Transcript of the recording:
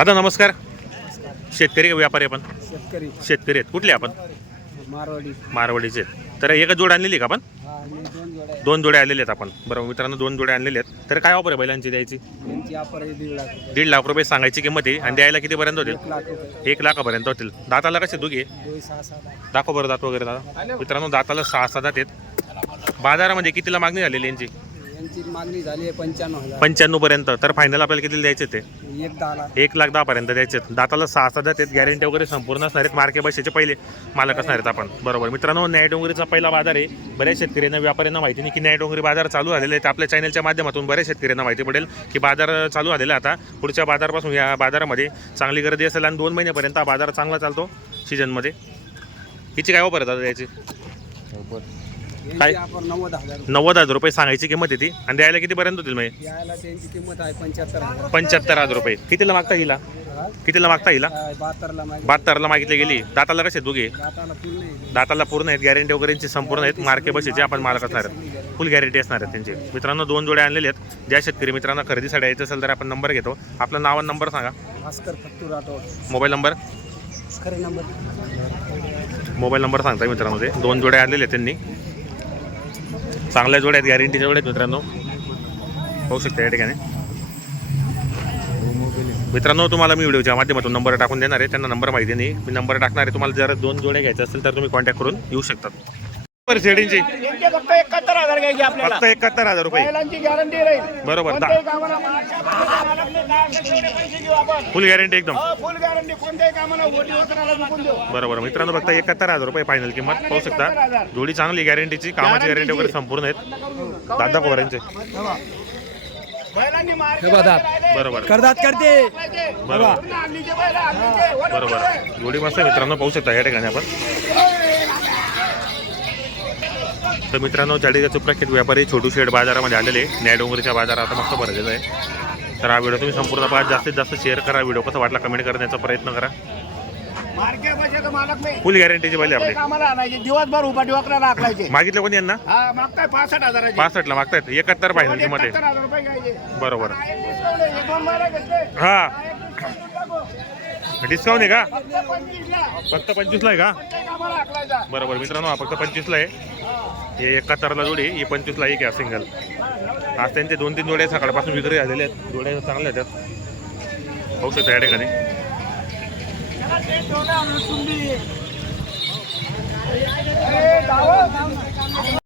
दादा नमस्कार. शेतकरी का व्यापारी आपण? शेतकरी. शेतकरी आहेत. कुठले आपण? मारवाडी. मारवाडीचे आहेत. तर एकच जोड आणलेली का आपण? हा दोन जोड्या आहे. दोन जोडे आणलेले आहेत आपण. बरोबर मित्रांनो दोन जोडे आणलेले आहेत. तर काय ऑफर आहे बैलांची द्यायची? यांची ऑफर आहे दीड लाख रुपये. दीड लाख रुपये सांगायची किंमत आहे. आणि द्यायला कितीपर्यंत होतील? एक लाख रुपये. एक लाखापर्यंत होतील. दाताला कसे दुघे? दोन सहा सहा लाख. दाखव बरं दात वगैरे दादा. मित्रांनो दाताला सहा सहा दात आहेत. बाजारामध्ये कितीला मागणी झालेली यांची? यांची मागणी झाली आहे पंच्याण्णव हजार. पंच्याण्णव पर्यंत. तर फायनल आपल्याला किती द्यायचे ते? एक एक लाख दहा पर्यंत द्यायचे आहेत. दाताला सहा सहा दात आहेत. गॅरंटी वगैरे संपूर्ण असणार आहेत. मार्के बसेचे पहिले मालक असणार आहेत आपण. बरोबर. मित्रांनो न्याय डोंगरीचा पहिला बाजार आहे. बऱ्याच शेतकऱ्यांना व्यापाऱ्यांना माहिती नाही की न्याय डोंगरी बाजार चालू झालेले आहेत. आपल्या चॅनलच्या माध्यमातून बऱ्याच शेतकऱ्यांना माहिती पडेल की बाजार चालू झालेला आता. पुढच्या बाजारपासून या बाजारामध्ये चांगली गर्दी असेल आणि दोन महिन्यापर्यंत हा बाजार चांगला चालतो सीझनमध्ये हिची काय आहे दादा याची? काय? नव्वद हजार रुपये. नव्वद हजार रुपये सांगायची किंमत आहे ती? आणि द्यायला कितीपर्यंत होतील मग यायला त्यांची किंमत आहे पंच्याहत्तर हजार. पंच्याहत्तर हजार रुपये. कितीला मागता हिला हा? कितीला मागता हिला काय बहात्तरला मागे बहात्तरला मागितली गेली. दाताला कसे दोघे? दाताला फुल नाही दाताला पूर्ण आहेत. गॅरंटी वगैरेची संपूर्ण आहेत. मार्के बसेचे आपण मालक असणार आहेत. फुल गॅरंटी असणार आहेत त्यांचे. मित्रांनो दोन जोडे आणलेले आहेत. ज्या शेतकरी मित्रांना खरेदीसाठी यायचं असेल तर आपण नंबर घेतो. आपला नाव आणि नंबर सांगा. Bhaskar Fattu Rathod mobile number? खरे नंबर. मोबाईल नंबर सांगता मित्रांनो ते. दोन जोडे आणलेले आहेत त्यांनी. चांगल्या जोड्या आहेत गॅरंटीच्या जोड्या आहेत मित्रांनो. होऊ शकते या ठिकाणी. मित्रांनो तुम्हाला मी व्हिडिओच्या माध्यमातून नंबर टाकून देणार आहे. त्यांना नंबर माहिती नाही. मी नंबर टाकणार आहे. तुम्हाला जर दोन जोड्या घ्यायच्या असतील तर तुम्ही कॉन्टॅक्ट करून येऊ शकतात. यांचे फक्त एकाहत्तर हजार घ्यायचे आपल्याला. फक्त एकाहत्तर हजार रुपये. बैलांची गॅरंटी राहील. बरोबर कोणत्याही कामाला पैसे घेऊ आपण. फुल गॅरंटी एकदम. फुल गॅरंटी कोणत्याही कामाला ओटी उतरायला विकून देऊ. बरोबर मित्रांनो फक्त एकाहत्तर हजार रुपये फायनल किंमत. पाहू शकता. जोडी चांगली गॅरंटीची कामाची गॅरंटी वगैरे संपूर्ण आहेत. दादा बैलांनी मार्के बरोबर. करदात करते. बरोबर. बरोबर. जोडी मस्त आहे मित्रांनो पाहू शकता या ठिकाणी आपण. तर मित्रांनो चाळीसगावचे प्रख्यात व्यापारी छोटू शेड बाजारामध्ये आलेले. न्याय डोंगरीच्या बाजारात आता मस्त भरलेला आहे. तर हा व्हिडिओ तुम्ही संपूर्ण पाहा. जास्तीत जास्त शेअर करा. व्हिडिओ कसा वाटला कमेंट करण्याचा प्रयत्न करा. फुल गॅरंटीची कोणत्याही आपले. दिवसभर उभा मागितलं कोणी यांना? हा मागताय पासष्ट पासष्टला मागतायत. एकाहत्तर किंमत हजार रुपये घ्यायचे. बरोबर. हा. डिस्काउंट आहे. का? फक्त पंचवीसला. आहे का? बरोबर. मित्रांनो हा फक्त पंचवीसला आहे. हे एकाहत्तरला जोडी ही पंचवीसला एक आहे सिंगल आज त्यांचे दोन तीन जोड्या सकाळपासून विक्री झालेले आहेत. जोड्या चांगल्या आहेत. होऊ शकतं या ठिकाणी.